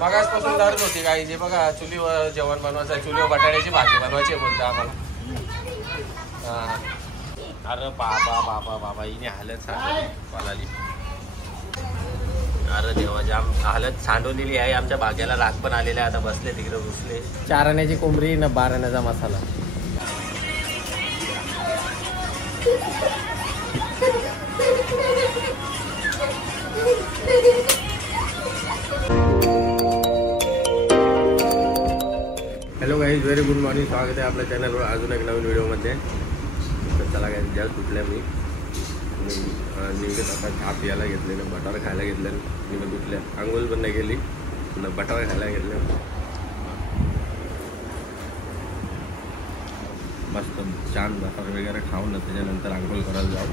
मगासपासून लढत होती काही जे बघा चुलीवर जेवण बनवायचं, चुलीवर बटाट्याची भाजी बनवायची बोलतो आम्हाला. अरे बाबा बाबा बाबा हिने हालत सांडली. अरे देवा जाम हालत सांडवलेली आहे. आमच्या भाग्याला राग पण आलेला आहे. आता बसले तिकडे घुसले. 4 आण्याची कोंबडी न 12 आण्याचा मसाला. Hello guys, very good morning. स्वागत आहे आपल्या चॅनलवर अजून एक नवीन व्हिडिओमध्ये. तर चला गाईज, जास्त उठल्या मी निघत आता चहा पियाला घेतलेलं, बटाटा खायला घेतलं. मी उठल्या, आंघोळ पण नाही गेली, बटाटा खायला घेतलं. मस्त छान बटाटा वगैरे खाऊन त्याच्यानंतर आंघोळ करायला जाऊ.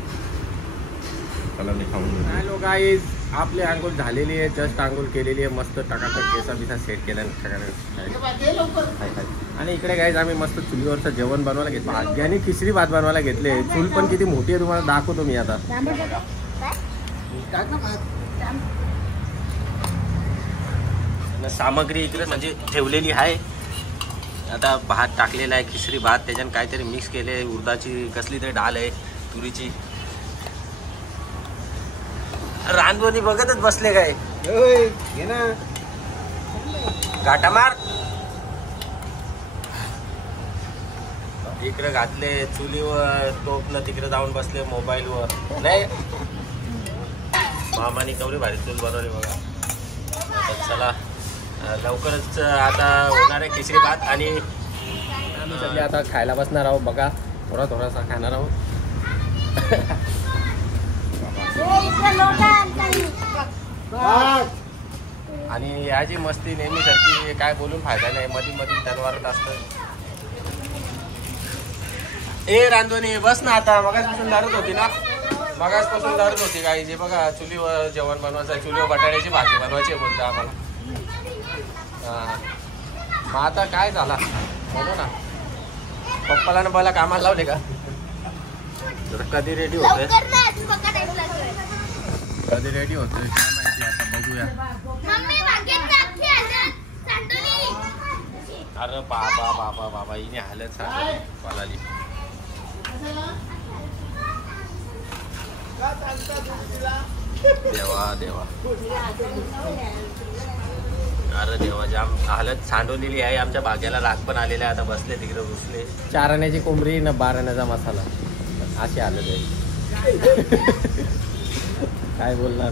चला मी खाऊन घेतो. हॅलो गाईज, आपली आंघोळ झालेली आहे, जस्ट आंघोळ केलेली आहे. मस्त टकाटक केसा बिसा सेट केला आणि इकडे गाईज आम्ही मस्त चुलीवरचं जेवण बनवायला घेतलं. भाग्याने खिचडी भात बनवायला घेतले. चूल पण किती मोठी आहे तुम्हाला दाखवतो मी आता. सामग्री इकडे म्हणजे ठेवलेली आहे. आता भात टाकलेला आहे, खिचडी भात, त्याच्यानं काहीतरी मिक्स केले. उडदाची कसली तरी डाळ आहे, तुरीची. रांधवणी बघतच बसले काय घे ना गाठा मार. इकडे घातले चुलीवर, टोपनं तिकडे जाऊन बसले मोबाईलवर. नाही मामानी कवरी भारी चूल बनवली बघा. चला लवकरच आता होणार आहे खिचडी भात आणि आम्ही सगळे आता खायला बसणार आहोत. बघा थोडा थोडासा खाणार आहोत. आणि याची मस्ती नेहमी सारखी काय बोलून फायदा नाही. मधी मधी तलवारत असत. ए रांधवणी बस ना आता. मगासपासून लढत होती ना, मगासपासून लढत होती काही जे बघा चुलीवर जेवण बनवायचं, चुलीवर बटाट्याची भाजी बनवायची बोलतो आम्हाला. मग आता काय झाला बोलो ना. पप्पाला ना मला कामाला लावले का? कधी रेडी होतोय, कधी रेडी होतोय काय माहिती. आता बघूया. अरे बाबा बाबा बाबा हिने हालत सांडली. देवा देवा, अरे देवा जाम हालत सांडवलेली आहे. आमच्या भाग्याला राग पण आलेला आहे. आता बसले तिकडे घुसले. 4 आण्याची कोंबडी न 12 आण्याचा मसाला, अशी हालत आहे. काय बोलणार.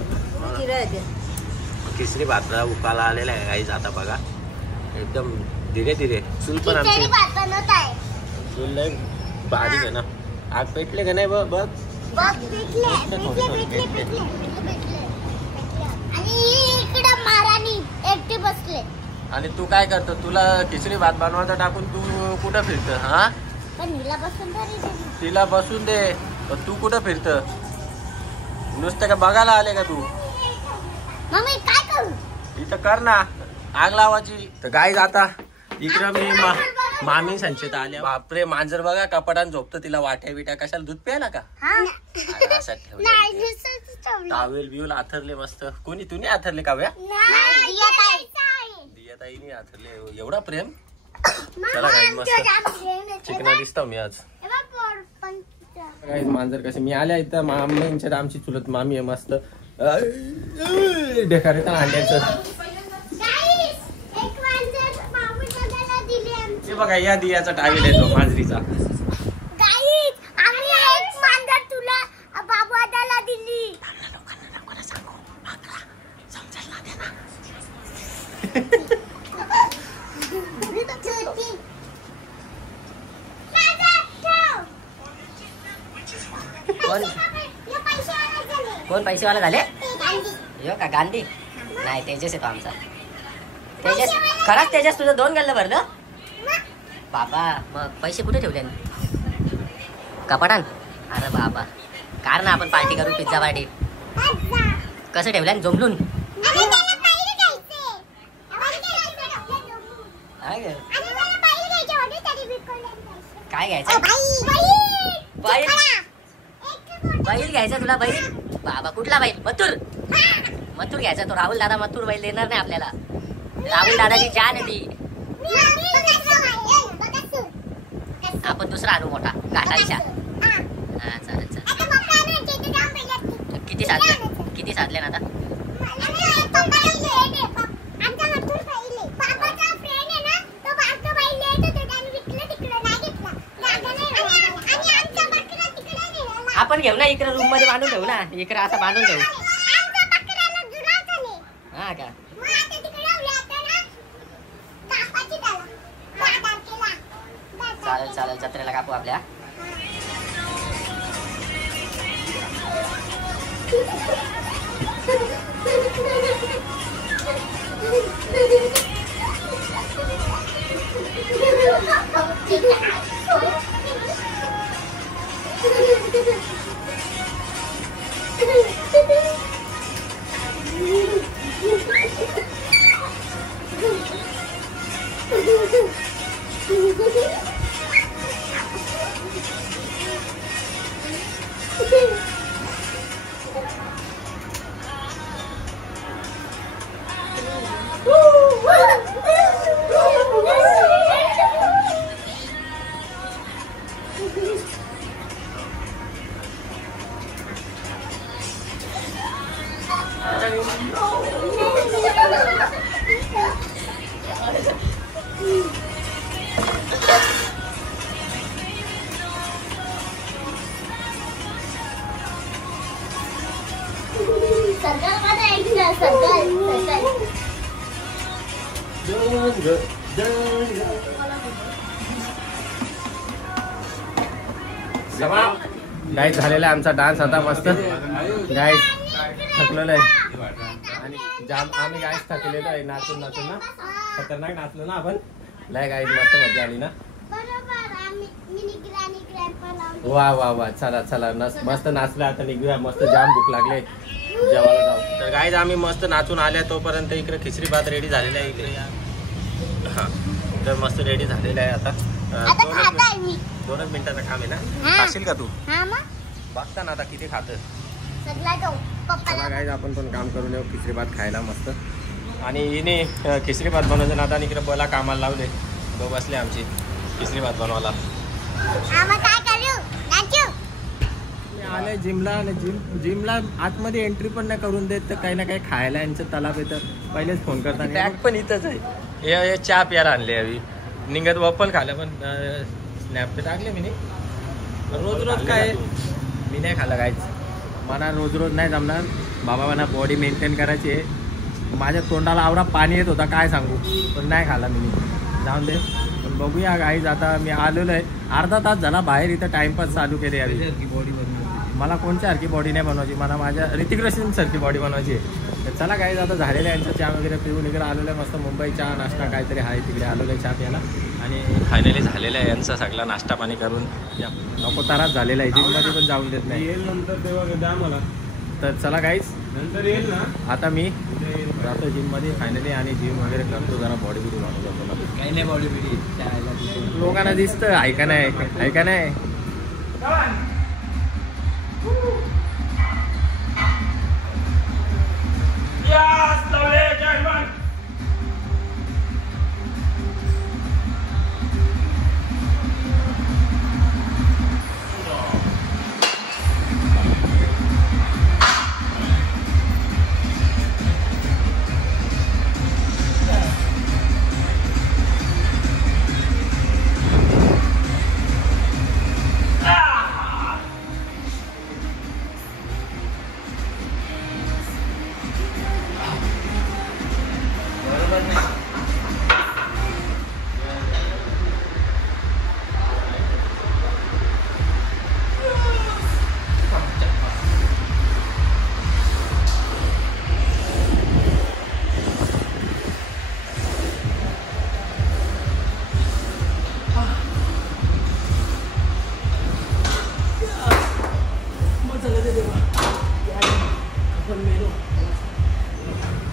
खिचडी भातला उकाला आलेला आहे गाईज. आता बघा एकदम धीरे धीरे. चूल पण आमची चूल लय बारीक आहे ना. आग पेटले का नाही बघ बघ. आणि तू काय करतो? तुला खिचडी भात बनवायचा टाकून तू कुठं फिरत? हा तिला बसून दे, पण तू कुठं फिरत? नुसतं का बघायला आले का तू? काय करू इथं कर ना आग लावायची. तर गाईज आता इकडं मी मामी संचित आल्या. बापरे मांजर बघा कपाटान झोपतं. तिला वाट्या बिट्या कशाला दूध प्यायला का? असं ठेवलं. टावेल बिवल आथरले मस्त. कोणी तुम्ही आथरले का? दियाताईने आथरले. एवढा प्रेम. चला गाईज मस्त चिकना दिसतो मी आज. मांजर कसे मी आल्या इथं. मामींच्या आमची चुलत मामी आहे मस्त. डेकारे तर अंड्याचं हे बघा. या दियाचा टावेल येतो मांजरीचा. कोण पैसेवाला झाले? यो का गांधी? नाही तेजस येतो आमचा. तेजस खराच. तेजस तुझं 2 गल्लं भरलं बाबा. मग पैसे कुठे ठेवले? कपाटान? अरे बाबा कार ना आपण पार्टी करू, पिझ्झा पार्टी. कसं ठेवलं जमलून? काय घ्यायचं? बैल घ्यायचा तुला? बैल बाबा कुठला बैल? मथुर. मथुर घ्यायचा तो. राहुल दादा मथुर बैल देणार नाही आपल्याला. राहुल दादाची जान आहे ती. आपण दुसरा आणू मोठा घाटांच्या. हा चालेल चालेल. किती साधले ना आता? आपण घेऊ ना इकडे रूम मध्ये बांधून ठेवू ना. इकडे असं बांधून ठेवू. हा का? चालेल चालेल जत्रेला कापू आपल्या. गाईज झालेला आहे आमचा डान्स आता मस्त. गाईज थकलेलं आहे आणि जाम आम्ही गाईज थकलेलो आहे नाचून नाचून ना. खतरनाक नाचलो ना आपण. लय गाईज मस्त मजा आली ना. वा वा वा चला चला मस्त नाचलं. आता निघूया मस्त. जाम भूक लागले जेवायला जाऊ. तर गाईज आम्ही मस्त नाचून आल्या तोपर्यंत इकडे खिचडी भात रेडी झालेला आहे इकडे. हा तर मस्त रेडी झालेला आहे आता. 2 मिनिटाचं काम आहे ना. खाशील का तू? बघता ना आता किती खात. चला गाईज आपण पण काम करून येऊ खिचडी भात खायला मस्त. आणि हिने खिचडी भात बनवायचं ना. आता इकडे बोला कामाला लावले. दो बसले आमची खिचडी भात बनवायला. आले जिमला आणि जिमला आतमध्ये एंट्री पण नाही करून देत. तर काही ना काही खायला यांचं तलाप येतं. पहिलेच फोन करतात. बॅग पण इथंच आहे. हे चहा प्यायला आणले हवी निघत वपल खाल्लं. पण स्नॅप तर टाकले मी. रोज रोज काय मी नाही खाल्लं काहीच. मला रोज रोज नाही जमणार. बाबा मला बॉडी मेंटेन करायची आहे. माझ्या तोंडाला आवडा पाणी येत होता काय सांगू. पण नाही खाल्ला मी. जाऊन दे. पण बघूया गाईज आता मी आलेलो आहे. अर्धा तास झाला बाहेर इथं टाइमपास चालू केले यावी. बॉडी मला कोणत्यासारखी बॉडी नाही बनवायची. मला माझ्या ऋतिक रोशन सारखी बॉडी बनवायची आहे. तर चला गाईज आता झालेलं आहे यांचं चहा वगैरे पिऊन इकडे आलेलं आहे. मस्त मुंबई चहा नाश्ता काहीतरी आहे तिकडे आलेलं आहे चहा प्यायला. आणि फायनली झालेलं आहे यांचा सगळा नाश्ता पाणी करून. नको ताराच झालेला आहे. जिममध्ये पण जाऊन देत नाही. येईल नंतर तेव्हा द्या मला. तर चला गाईज नंतर येईल ना. आता मी जातो जिममध्ये फायनली. आणि जिम वगैरे करतो जरा बॉडी बिडी बनवतो. काही नाही बॉडी बिडी लोकांना दिसतं. ऐका नाही.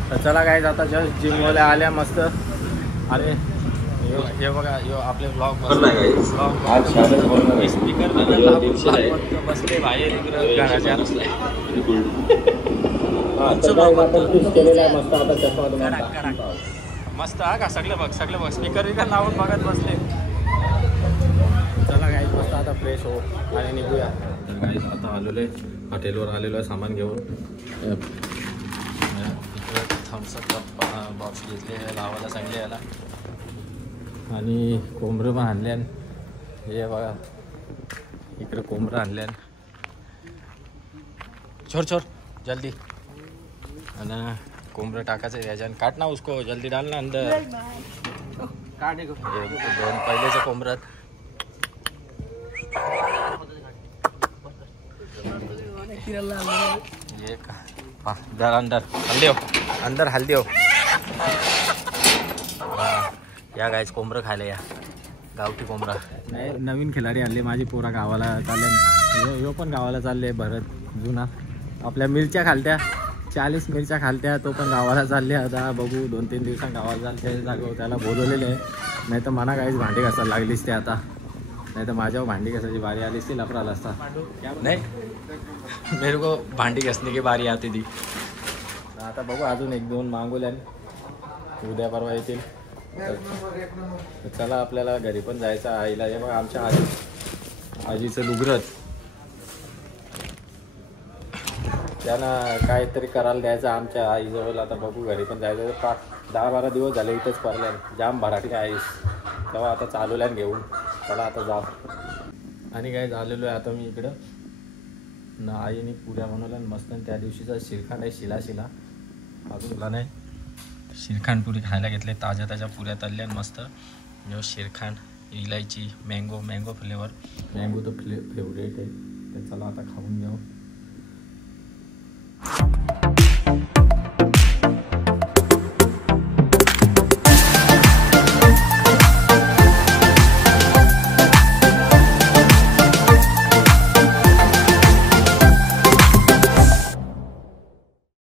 तर चला गाईज आता जस्ट जिमवाल्या आल्या मस्त. अरे हे बघा यो आपले ब्लॉग स्पीकर बसले बाहेर इकडे घराच्या. मस्त हा का सगळं बघ स्पीकर विकर लावून बघत बसले. चला गाईज मस्त आता फ्रेश हो आणि निघूया. तर गाईज आता आलेलो आहे हॉटेलवर आलेलो आहे सामान घेऊन. इकडे थम्सअप बॉक्स घेतले लावायला सांगले याला आणि कोंबडं पण आणल्यान. हे बघा इकडे कोंबडं आणल्यान. छोर जल्दी आणि कोंबडं टाकायचं याच्यानं. काट ना उसको जल्दी डाल ना अंदर. दोन पहिलेचं कोंबडं एक अंदर अंदर हल्दी हो. या गायच कोंबडं खायला या गावठी कोंबडा. नवीन खिलाडी आणले माझी पोरा गावाला चालले. यो पण गावाला चालले भरत जुना. आपल्या मिरच्या खालत्या 40 मिरच्या खालत्या तो पण गावाला चालले. आता बघू 2-3 दिवसांत गावाला चालते जागो त्याला बोलवलेले आहे. नाही तर मना काहीच भांडी घासायला लागलीच ते आता. नाही तर माझ्यावर भांडी घासायची बारी आलीच ती लफराला असता. नाही मेरे को भांडी घासने की बारी आती थी. आता बघू अजून 1-2 मागवल्याने उद्या परवा येतील. तर चला आपल्याला घरी पण जायचं आईला. हे बघा आमच्या आजीचं लुगरत त्यांना काहीतरी करायला द्यायचं आमच्या आईजवळ. आता बघू घरी पण जायचं. 10-12 दिवस झाले इथंच पडल्यान जाम भराटी आईस तेव्हा आता चालवल्यान घेऊन. चला आता जा. आणि काय झालेलो आहे आता मी इकडं ना आईने पुऱ्या बनवल्या मस्त. त्या दिवशीचा शिरखांड आहे शिला अजून मला नाही. शिरखांड पुरी खायला घेतले ताज्या पुऱ्या तळल्या मस्त. शिरखांड इलायची मँगो फ्लेवर. मँगो तर फेवरेट आहे. तर चला आता खाऊन घेऊ.